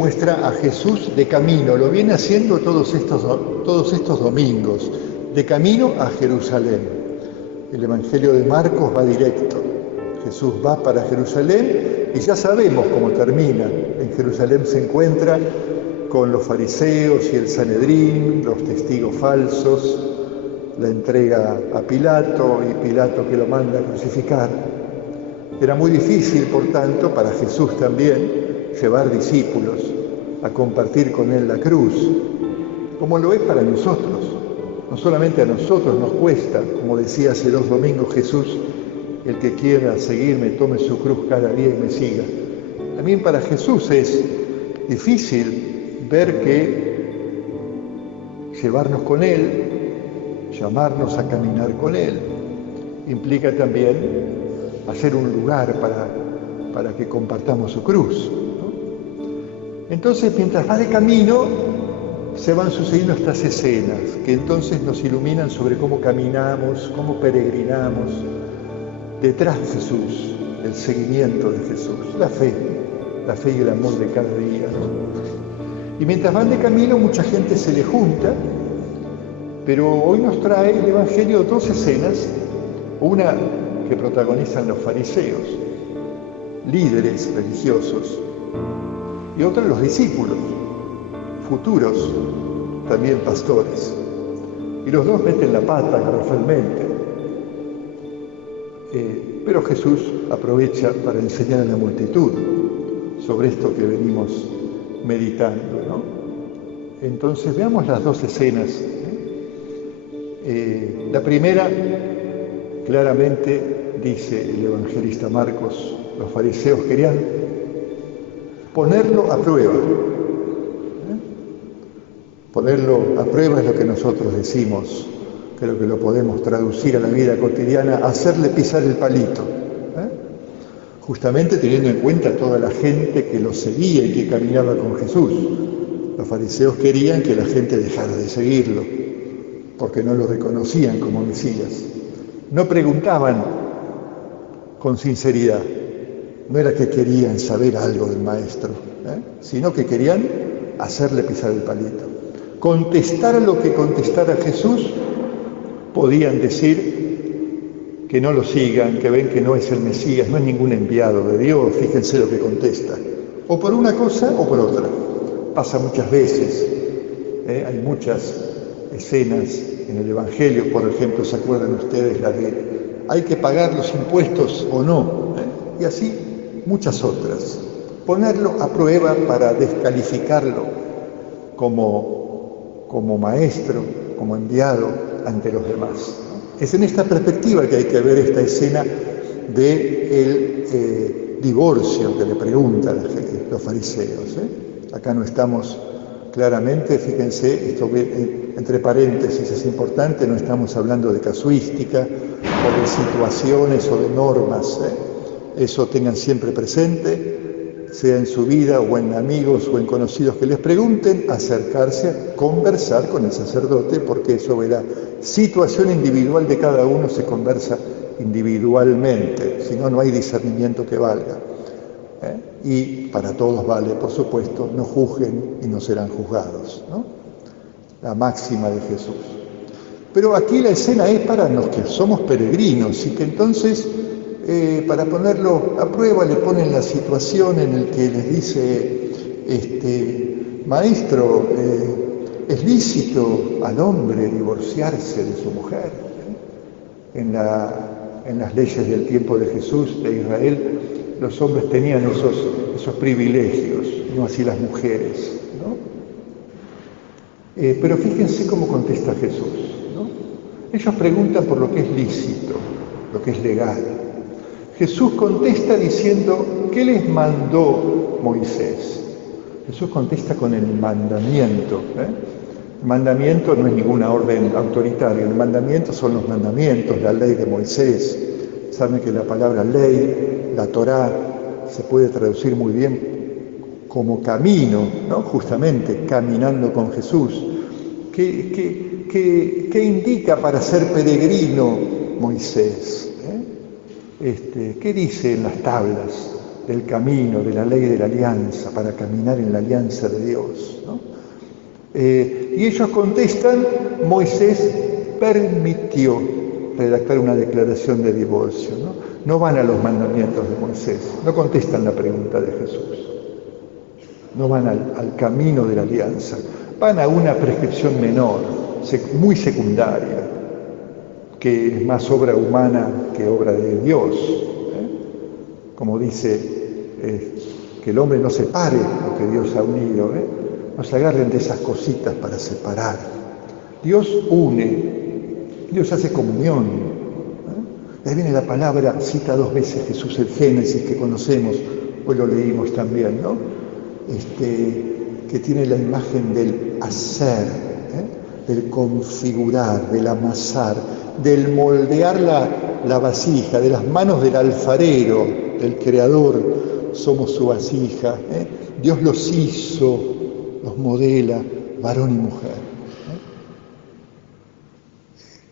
muestra a Jesús de camino, lo viene haciendo todos estos domingos, de camino a Jerusalén. El Evangelio de Marcos va directo. Jesús va para Jerusalén y ya sabemos cómo termina. En Jerusalén se encuentra con los fariseos y el Sanedrín, los testigos falsos, la entrega a Pilato y Pilato que lo manda a crucificar. Era muy difícil, por tanto, para Jesús también llevar discípulos a compartir con él la cruz, como lo es para nosotros. No solamente a nosotros nos cuesta, como decía hace 2 domingos Jesús, el que quiera seguirme, tome su cruz cada día y me siga. También para Jesús es difícil ver que llevarnos con Él, llamarnos a caminar con Él, implica también hacer un lugar para que compartamos su cruz, ¿no? Entonces, mientras va de camino, se van sucediendo estas escenas que entonces nos iluminan sobre cómo caminamos, cómo peregrinamos detrás de Jesús, el seguimiento de Jesús, la fe y el amor de cada día, ¿no? Y mientras van de camino, mucha gente se le junta, pero hoy nos trae el Evangelio 2 escenas, una que protagonizan los fariseos, líderes religiosos, y otra los discípulos, futuros también pastores. Y los dos meten la pata garrafalmente. Pero Jesús aprovecha para enseñar a la multitud sobre esto que venimos meditando, ¿no? Entonces veamos las 2 escenas. La primera, claramente, dice el evangelista Marcos, los fariseos querían ponerlo a prueba. Ponerlo a prueba es lo que nosotros decimos, creo que lo podemos traducir a la vida cotidiana, hacerle pisar el palito, justamente teniendo en cuenta toda la gente que lo seguía y que caminaba con Jesús. Los fariseos querían que la gente dejara de seguirlo, porque no lo reconocían como Mesías. No preguntaban con sinceridad, no era que querían saber algo del Maestro, sino que querían hacerle pisar el palito. Contestar a lo que contestara Jesús, podían decir que no lo sigan, que ven que no es el Mesías, no es ningún enviado de Dios, fíjense lo que contesta. O por una cosa o por otra. Pasa muchas veces, hay muchas escenas en el Evangelio, por ejemplo, ¿se acuerdan ustedes la de hay que pagar los impuestos o no? Y así muchas otras. Ponerlo a prueba para descalificarlo como maestro, como enviado ante los demás. Es en esta perspectiva que hay que ver esta escena del divorcio que le preguntan los fariseos. Acá no estamos claramente, fíjense, esto entre paréntesis es importante, no estamos hablando de casuística o de situaciones o de normas. Eso tengan siempre presente, sea en su vida o en amigos o en conocidos que les pregunten, acercarse a conversar con el sacerdote, porque sobre la situación individual de cada uno se conversa individualmente, si no, no hay discernimiento que valga. Y para todos vale, por supuesto, no juzguen y no serán juzgados, ¿no? La máxima de Jesús. Pero aquí la escena es para los que somos peregrinos y que entonces, para ponerlo a prueba, le ponen la situación en la que les dice, Maestro, ¿es lícito al hombre divorciarse de su mujer? En las leyes del tiempo de Jesús, de Israel, los hombres tenían esos privilegios, no así las mujeres, ¿no? Pero fíjense cómo contesta Jesús, ¿no? Ellos preguntan por lo que es lícito, lo que es legal. Jesús contesta diciendo, ¿qué les mandó Moisés? Jesús contesta con el mandamiento. El mandamiento no es ninguna orden autoritaria, el mandamiento son los mandamientos, la ley de Moisés. Saben que la palabra ley, la Torá, se puede traducir muy bien como camino, ¿no? Justamente caminando con Jesús. ¿Qué indica para ser peregrino Moisés? ¿Qué dice en las tablas? del camino, de la ley de la alianza, para caminar en la alianza de Dios, ¿no? Y ellos contestan, Moisés permitió redactar una declaración de divorcio, ¿no? No van a los mandamientos de Moisés, no contestan la pregunta de Jesús, no van al camino de la alianza, van a una prescripción menor, muy secundaria, que es más obra humana que obra de Dios, como dice, que el hombre no separe lo que Dios ha unido, no se agarren de esas cositas para separar. Dios une, Dios hace comunión. Ahí viene la palabra, cita 2 veces Jesús el Génesis que conocemos, hoy lo leímos también, ¿no? Que tiene la imagen del hacer, del configurar, del amasar, del moldear la vasija, de las manos del alfarero, del creador, somos su vasija. Dios los hizo, los modela, varón y mujer.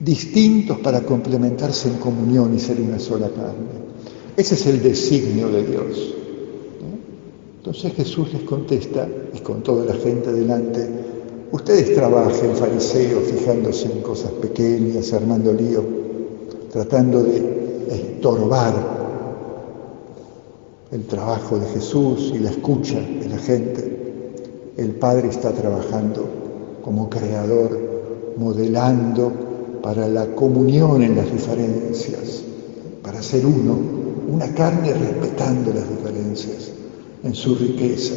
Distintos para complementarse en comunión y ser una sola carne. Ese es el designio de Dios. Entonces Jesús les contesta, y con toda la gente delante, ustedes trabajen, fariseos, fijándose en cosas pequeñas, armando lío, tratando de estorbar el trabajo de Jesús y la escucha de la gente. El Padre está trabajando como creador, modelando para la comunión en las diferencias, para ser uno, una carne respetando las diferencias en su riqueza.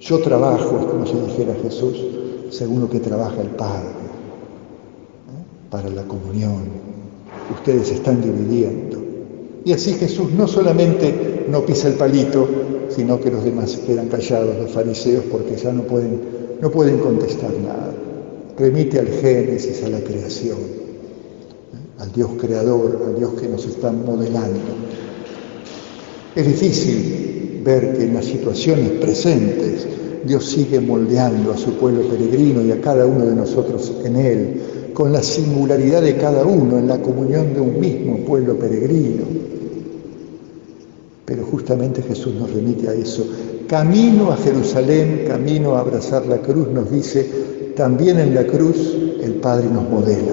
Yo trabajo, es como si dijera Jesús, según lo que trabaja el Padre, para la comunión. Ustedes están dividiendo. Y así Jesús no solamente no pisa el palito, sino que los demás se quedan callados, los fariseos, porque ya no pueden contestar nada. Remite al Génesis, a la creación, al Dios creador, al Dios que nos está modelando. Es difícil ver que en las situaciones presentes Dios sigue moldeando a su pueblo peregrino y a cada uno de nosotros en él, con la singularidad de cada uno en la comunión de un mismo pueblo peregrino. Pero justamente Jesús nos remite a eso. Camino a Jerusalén, camino a abrazar la cruz, nos dice, también en la cruz el Padre nos modela.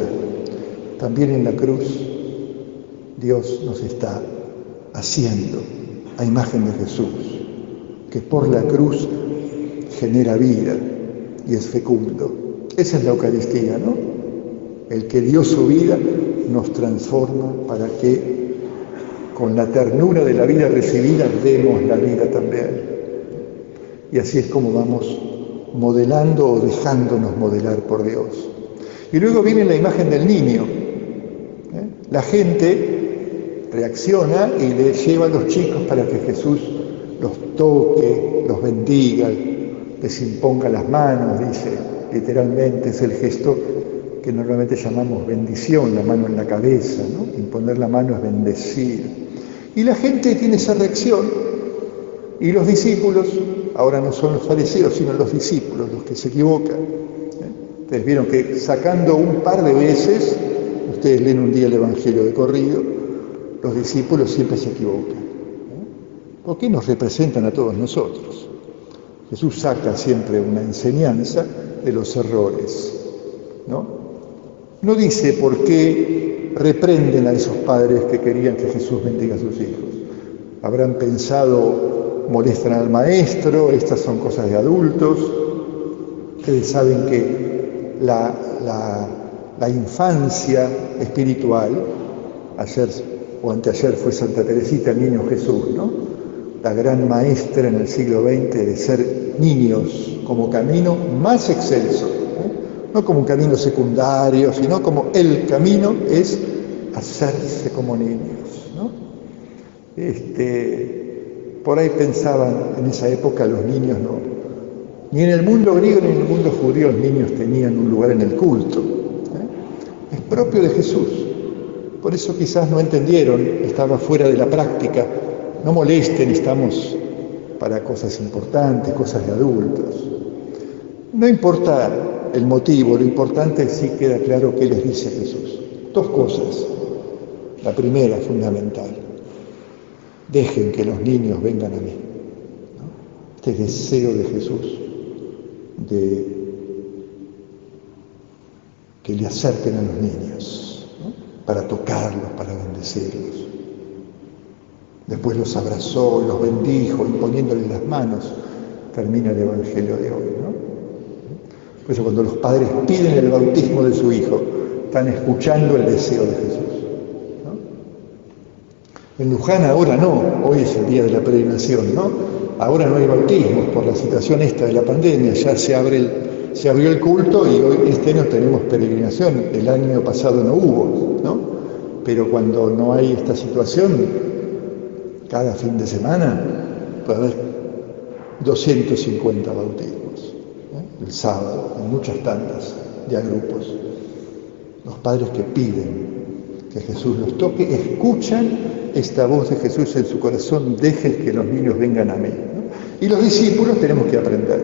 También en la cruz Dios nos está haciendo a imagen de Jesús, que por la cruz genera vida y es fecundo. Esa es la Eucaristía, ¿no? El que dio su vida nos transforma para que con la ternura de la vida recibida demos la vida también. Y así es como vamos modelando o dejándonos modelar por Dios. Y luego viene la imagen del niño. La gente reacciona y le lleva a los chicos para que Jesús los toque, los bendiga, les imponga las manos, dice, literalmente es el gesto que normalmente llamamos bendición, la mano en la cabeza, ¿no? Imponer la mano es bendecir. Y la gente tiene esa reacción, y los discípulos, ahora no son los fariseos, sino los discípulos los que se equivocan. Ustedes vieron que sacando un par de veces, ustedes leen un día el Evangelio de corrido, los discípulos siempre se equivocan. ¿Por qué nos representan a todos nosotros? Jesús saca siempre una enseñanza de los errores, ¿no? No dice por qué reprenden a esos padres que querían que Jesús bendiga a sus hijos. Habrán pensado, molestan al maestro, estas son cosas de adultos. Ustedes saben que la infancia espiritual, ayer o anteayer fue Santa Teresita, el niño Jesús, ¿no? La gran maestra en el siglo XX de ser niños como camino más excelso, no como un camino secundario, sino como el camino es hacerse como niños, ¿no? Por ahí pensaban en esa época los niños, no, ni en el mundo griego ni en el mundo judío los niños tenían un lugar en el culto. Es propio de Jesús. Por eso quizás no entendieron, estaba fuera de la práctica. No molesten, estamos para cosas importantes, cosas de adultos. No importa el motivo, lo importante sí queda claro qué les dice Jesús. 2 cosas. La primera, fundamental. dejen que los niños vengan a mí, ¿no? Este deseo de Jesús de que le acerquen a los niños, ¿no? Para tocarlos, para bendecirlos. Después los abrazó, los bendijo, imponiéndoles las manos. Termina el Evangelio de hoy, ¿no? Por eso cuando los padres piden el bautismo de su hijo, están escuchando el deseo de Jesús, ¿no? En Luján ahora no, hoy es el día de la peregrinación, ¿no? Ahora no hay bautismos por la situación esta de la pandemia, ya se abrió el culto y hoy este año tenemos peregrinación, el año pasado no hubo, ¿no? Pero cuando no hay esta situación, cada fin de semana puede haber 250 bautismos, ¿eh? El sábado, en muchas tandas, ya grupos. Los padres que piden que Jesús los toque, escuchan esta voz de Jesús en su corazón, dejen que los niños vengan a mí, ¿no? Y los discípulos tenemos que aprender.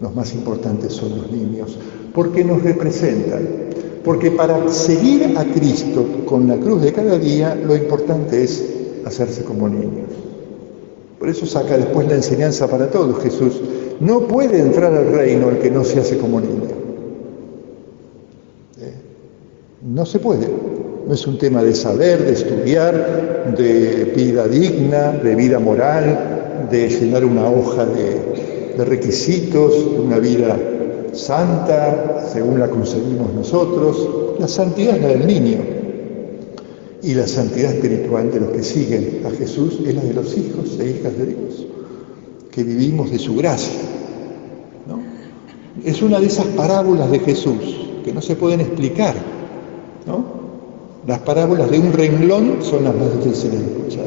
Los más importantes son los niños, porque nos representan. Porque para seguir a Cristo con la cruz de cada día, lo importante es hacerse como niños. Por eso saca después la enseñanza para todos Jesús. No puede entrar al reino el que no se hace como niño. No se puede. No es un tema de saber, de estudiar, de vida digna, de vida moral, de llenar una hoja de requisitos, de una vida santa, según la concebimos nosotros. La santidad es la del niño. Y la santidad espiritual de los que siguen a Jesús es la de los hijos e hijas de Dios, que vivimos de su gracia, ¿no? Es una de esas parábolas de Jesús que no se pueden explicar, ¿no? Las parábolas de un renglón son las más difíciles de escuchar.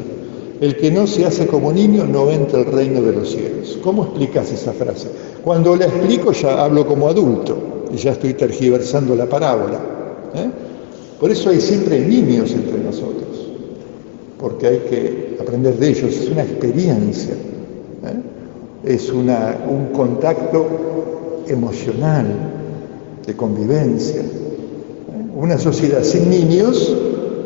El que no se hace como niño no entra al reino de los cielos. ¿Cómo explicas esa frase? Cuando la explico ya hablo como adulto y ya estoy tergiversando la parábola, ¿eh? Por eso hay siempre niños entre nosotros, porque hay que aprender de ellos, es una experiencia, ¿eh? Es un contacto emocional, de convivencia. Una sociedad sin niños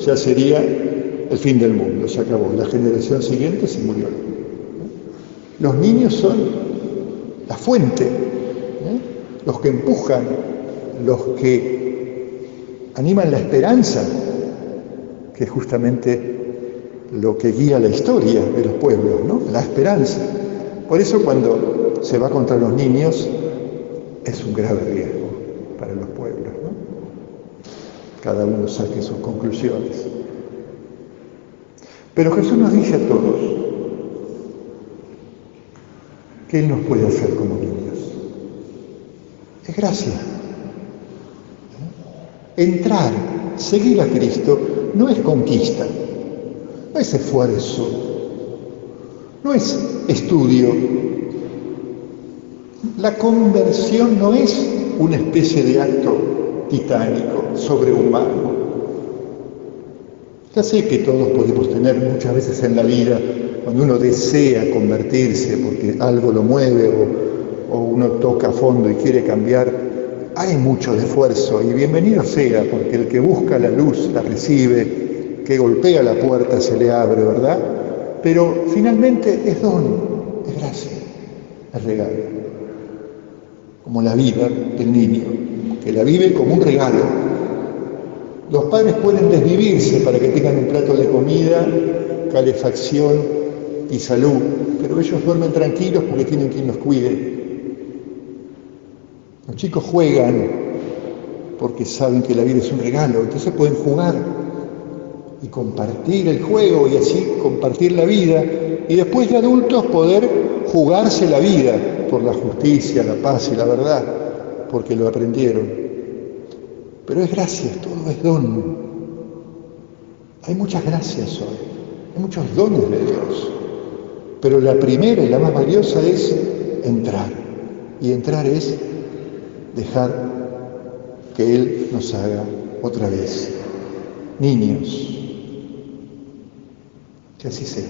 ya sería el fin del mundo, se acabó, la generación siguiente se murió. Los niños son la fuente, los que empujan, los que animan la esperanza, que es justamente lo que guía la historia de los pueblos, ¿no? La esperanza. Por eso cuando se va contra los niños es un grave riesgo para los pueblos, ¿no? Cada uno saque sus conclusiones. Pero Jesús nos dice a todos que Él nos puede hacer como niños. Es gracia. Entrar, seguir a Cristo, no es conquista, no es esfuerzo, no es estudio. La conversión no es una especie de acto titánico, sobrehumano. Ya sé que todos podemos tener muchas veces en la vida, cuando uno desea convertirse porque algo lo mueve o uno toca a fondo y quiere cambiar, hay mucho esfuerzo y bienvenido sea, porque el que busca la luz la recibe, que golpea la puerta se le abre, ¿verdad? Pero finalmente es don, es gracia, es regalo. Como la vida del niño, que la vive como un regalo. Los padres pueden desvivirse para que tengan un plato de comida, calefacción y salud, pero ellos duermen tranquilos porque tienen quien los cuide. Los chicos juegan porque saben que la vida es un regalo, entonces pueden jugar y compartir el juego y así compartir la vida y después de adultos poder jugarse la vida por la justicia, la paz y la verdad, porque lo aprendieron. Pero es gracia, todo es don. Hay muchas gracias hoy, hay muchos dones de Dios, pero la primera y la más valiosa es entrar, y entrar es dejar que Él nos haga otra vez niños. Que así sea.